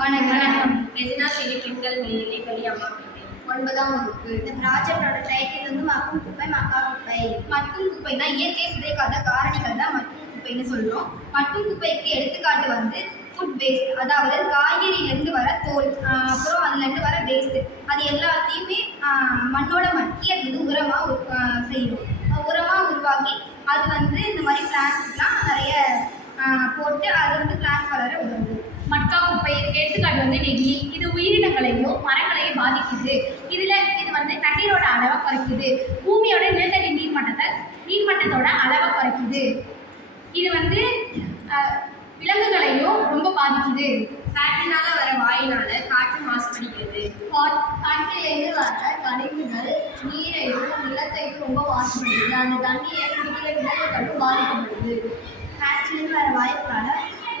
வணக்கம். ரெஜினா சிறி கிண்டல் மேல்நிலைப்பள்ளி அம்மாப்பேட்டை 9ஆம் வகுப்பு. இந்த ப்ராஜெக்டோட டைட்டில் வந்து மக்கும் குப்பை மக்கா குப்பை. மக்கும் குப்பைனா இயற்கை சிதைக்காத காரணிகள் தான் மக்கும் குப்பைன்னு சொல்றோம். மக்கும் குப்பைக்கு எடுத்துக்காட்டு வந்து ஃபுட் வேஸ்ட், அதாவது காய்கறியிலேருந்து வர தோல், அப்புறம் அதுலேருந்து வர வேஸ்ட், அது எல்லாத்தையுமே மண்ணோட மக்கி அது வந்து உரமாக செய்யும். உரமாக உருவாக்கி அது வந்து இந்த மாதிரி பிளான்ட்ஸ்லாம் நிறைய போட்டு அது வந்து பிளான்ட் வளர உதவுது. மக்கா குப்பை இதுக்கு எடுத்துக்காட்டு வந்து நெகிழி. இது உயிரினங்களையும் மரங்களையும் பாதிக்குது. இது வந்து தண்ணீரோட அளவை குறைக்குது. பூமியோட நிலத்தடி நீர்மட்டத்தோட அளவை குறைக்குது. இது வந்து விலங்குகளையும் ரொம்ப பாதிக்குது. ஃபேக்டரினால வர வாயினால காற்று மாசுபடுகிறது. ஃபேக்டரியிலேருந்து வர கழிவுகள் நீரையும் நிலத்தையும் ரொம்ப மாசுபடுது. அந்த தண்ணியை குடிக்கிற விலங்குகளும் பாதிக்கப்படுது. ஃபேக்டரியிலேருந்து வர வாய்ப்பால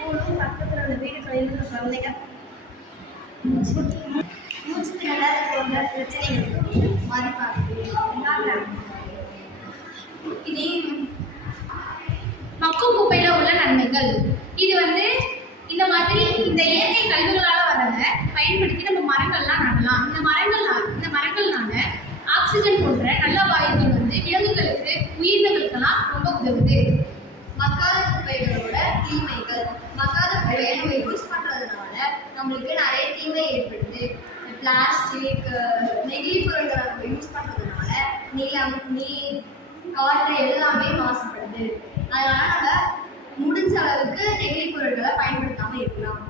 ஸ்கூலும் பக்கத்தில் உள்ள வீடுகளில் உள்ள குழந்தைகள் மூச்சு திணறல் போன்ற பிரச்சனைகளுக்கும் பாதிப்பாகுது. இதையும் மக்கும் குப்பையில உள்ள நன்மைகள் இது வந்து இந்த மாதிரி இந்த இயற்கை கழிவுகளால் வரதை பயன்படுத்தி நம்ம மரங்கள்லாம் நடலாம். இந்த மரங்கள்னால ஆக்சிஜன் போன்ற நல்ல வாயுக்கள் வந்து விலங்குகளுக்கு உயிரினங்களுக்கெல்லாம் ரொம்ப உதவுது. மக்காத குப்பைகளோட தீமைகள். மக்காத குப்பையை நம்ம யூஸ் பண்ணுறதுனால நம்மளுக்கு நிறைய தீமை ஏற்படுது. பிளாஸ்டிக், நெகிழி பொருட்களை நம்ம யூஸ் பண்ணுறதுனால நிலம், நீர், காற்று எல்லாமே மாசுபடுது. அதனால் நம்ம முடிஞ்ச அளவுக்கு நெகிழி பொருட்களை பயன்படுத்தாமல் இருக்கலாம்.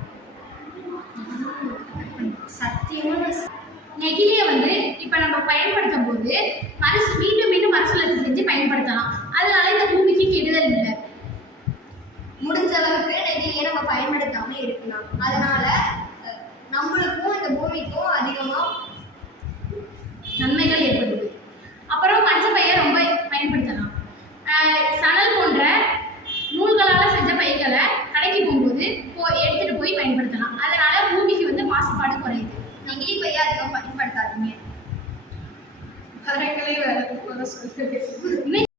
சத்தியமாக நெகிழியை வந்து இப்போ நம்ம பயன்படுத்தும் போது மீண்டும் மறுசுழற்சி செஞ்சு பயன்படுத்தலாம். அதனால இந்த பூமிக்கு கெடுதல் இல்லை. முடிஞ்ச அளவுக்கு நெகிழியை நம்ம பயன்படுத்தாமல் இருக்கலாம். அதனால நம்மளுக்கும் இந்த பூமிக்கும் அதிகமாக நன்மைகள் ஏற்படுது. அப்புறம் பஞ்சப்பையை ரொம்ப பயன்படுத்தலாம். சணல் போன்ற நூல்களால் செஞ்ச பைகளை கடைக்கு போகும்போது எடுத்துகிட்டு போய் பயன்படுத்தலாம். அதனால பூமிக்கு வந்து மாசுபாடு குறையுது. நெகிழி பையை அதிகம் பயன்படுத்தாதீங்க. மரங்களை வளர்க்க சொல்லுங்க.